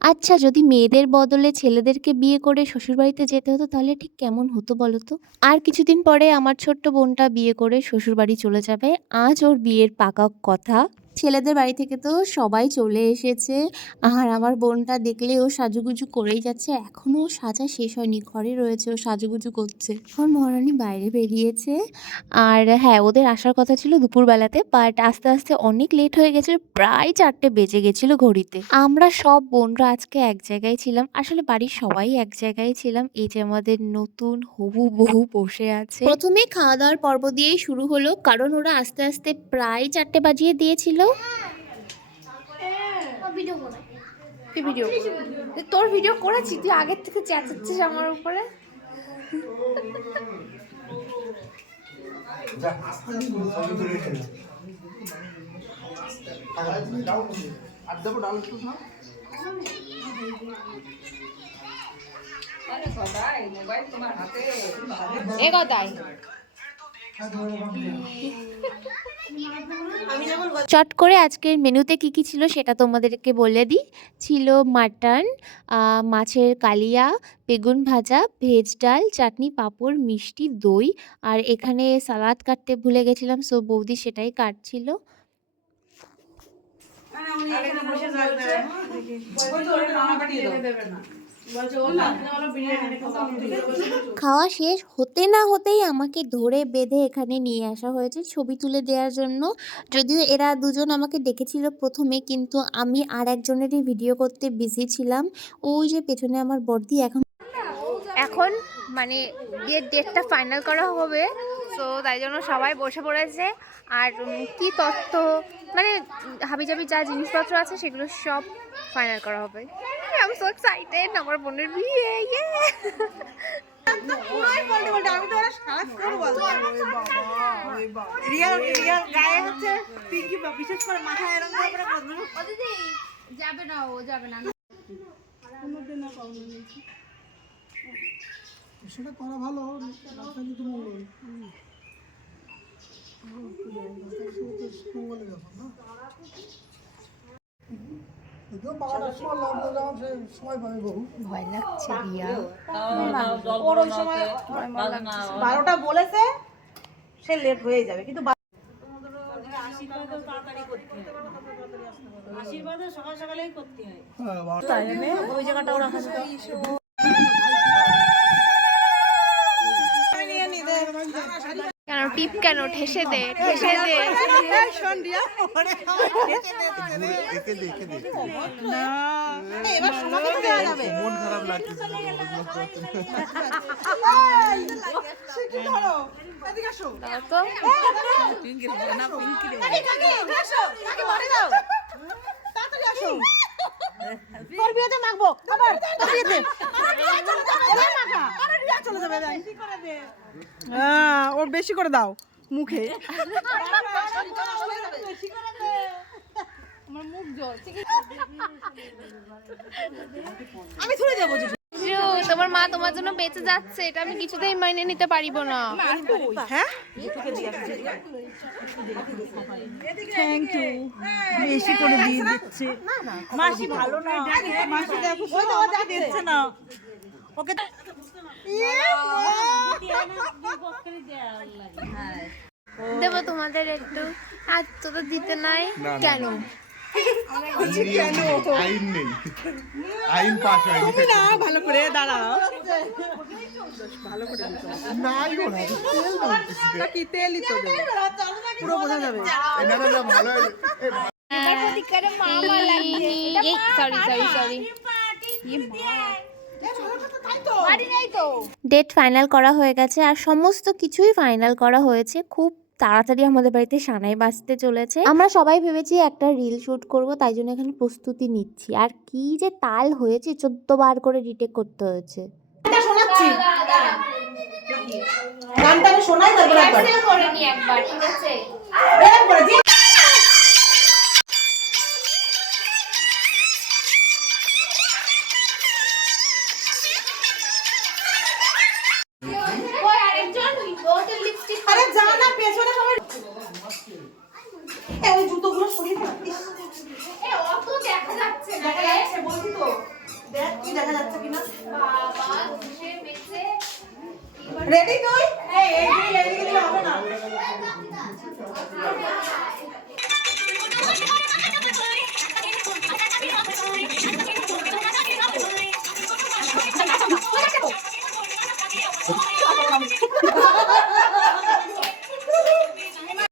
আচ্ছা, যদি মেয়েদের বদলে ছেলেদেরকে বিয়ে করে শ্বশুরবাড়িতে যেতে হতো তাহলে ঠিক কেমন হতো বলো তো? আর কিছুদিন পরে আমার ছোট্ট বোনটা বিয়ে করে শ্বশুরবাড়ি চলে যাবে। আজ ওর বিয়ের পাকা কথা। ছেলেদের বাড়ি থেকে তো সবাই চলে এসেছে। আর আমার বোনটা দেখলে ও সাজুগুজু করেই যাচ্ছে। এখনো ওর সাজা শেষ হয়নি। ঘরে রয়েছে, ও সাজুগুজু করছে। এখন মহারানী বাইরে বেরিয়েছে। আর হ্যাঁ, ওদের আসার কথা ছিল দুপুরবেলাতে, বাট আস্তে, আস্তে অনেক লেট হয়ে গেছিল। প্রায় ৪টে বেজে গেছিল ঘড়িতে। আমরা সব বোনরা আজকে এক জায়গায় ছিলাম। আসলে বাড়ির সবাই এক জায়গায় ছিলাম। এই যে আমাদের নতুন হবু বউ বসে আছে। প্রথমে খাওয়া-দাওয়ার পর্ব দিয়েই শুরু হলো। কারণ ওরা আস্তে, আস্তে প্রায় ৪টে বাজিয়ে দিয়েছিল। কি ভিডিও? তোর ভিডিও করেছি, তুই আগের থেকে চেঁচাচ্ছিস আমার উপরে। চট করে আজকের মেনুতে কি কি ছিল সেটা তোমাদেরকে বলে দিই। ছিল মাটন, মাছের কালিয়া, বেগুন ভাজা, ভেজ ডাল, চাটনি, পাঁপড়, মিষ্টি, দই। আর এখানে সালাদ কাটতে ভুলে গেছিলাম, সো বৌদি সেটাই কাটছিল। খাওয়া শেষ হতে না হতেই আমাকে ধরে বেঁধে এখানে নিয়ে আসা হয়েছে ছবি তুলে দেওয়ার জন্য। যদিও এরা দুজন আমাকে ডেকেছিল প্রথমে, কিন্তু আমি আর একজনেরই ভিডিও করতে বিজি ছিলাম। ওই যে পেছনে আমার বড়দি এখন মানে বিয়ের ডেটটা ফাইনাল করা হবে, তো তাই জন্য সবাই বসে পড়েছে। আর কি তত্ত্ব মানে হাবিজাবি যা জিনিসপত্র আছে সেগুলো সব ফাইনাল করা হবে। আই এম সো এক্সাইটেড, আমার বোনের বিয়ে। আমি তো ওরা সাজ করবো রিয়া গায়ে হচ্ছে পিঙ্কি, বিশেষ করে মাথায় এরকম করে যাবে না, ও যাবে না। সেটা করা ভালো, রাজধানী তো মঙ্গল মঙ্গলে যখন না সময় পাবে বহু। ভয় লাগছে রিয়া। ওর ওই সময় 12টা বলেছে, সে লেট হয়ে যাবে, কিন্তু আশীর্বাদ সকাল সকালেই করতে হয়। ওই জায়গাটা ওরা কেন টিপ, কেন ঠেসে দে, ঠেসে দে। মন খারাপ লাগছে। তোর বিয়েতে মাখবো আবার, তোর বিয়েতে চলে যাবে। ওর বেশি করে দাও মুখে। আমি ধরে যাবো। তোমার মা তোমার জন্য বেঁচে যাচ্ছে, এটা আমি কিছুতেই মাইনে নিতে পারিব না। হ্যাঁ, থ্যাংক ইউ। বেশি করে দিয়ে দিচ্ছে মাসি, ভালো না মাসি, দেখো ওই তো যা দিচ্ছে না ওকে। দেবো তোমাদের একটু, আর তো দিতে নাই কেন? আইন নেই, আইন পাস হয়নি। না ভালো করে দাঁড়াও, ভালো করে নাই গো, না কি তেলই তো দেবে, পুরো বোঝা যাবে। না না না, ভালো ডেট ফাইনাল করা হয়ে গেছে আর সমস্ত কিছুই ফাইনাল করা হয়েছে। খুব তাড়াতাড়ি আমাদের বাড়িতে সানাই বাজতে চলেছে। আমরা সবাই ভেবেছি একটা রিল শুট করব, তাই জন্য এখানে প্রস্তুতি নিচ্ছি। আর কি যে তাল হয়েছে, 14 বার করে রিটেক করতে হয়েছে। শোনাচ্ছি গানটা, আমি শোনাই তারপর একবার করে নি একবার, ঠিক আছে? একবার দিয়ে আরে যা না পেছনে সবাই। এই জুতোগুলো সরিয়ে দাও। অত দেখা যাচ্ছে, দেখা যাচ্ছে বলছি তো। রেডি তুই? এই দিলে হবে না।